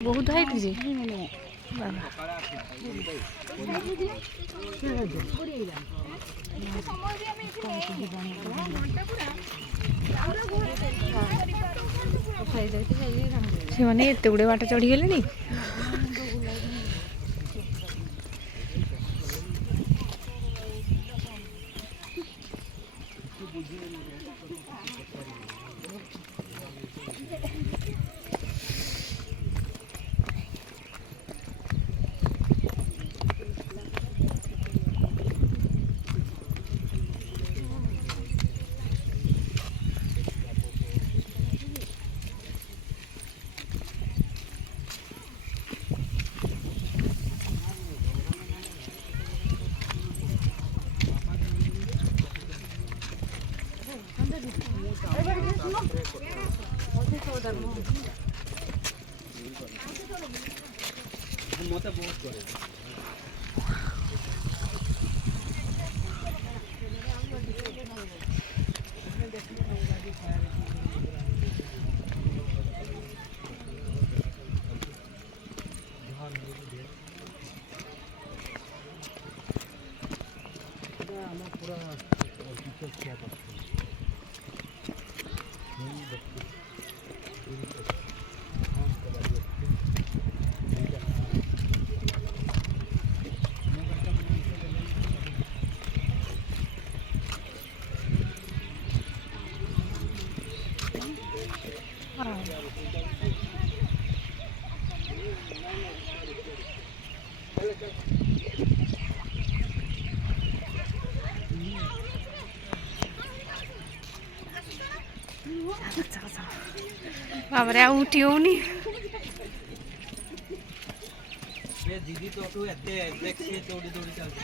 ବହୁତ ହାଇଟ୍ ଯେ ସେମାନେ ଏତେ ଗୁଡ଼େ ବାଟ ଚଢ଼ିଗଲେଣି। মতে বহুত করে আমার পুরা টিচার শেয়ার করছে बाबरे आ उठी होनी दीदी तो तू एते ब्रेक से दौड़ी दौड़ी चलती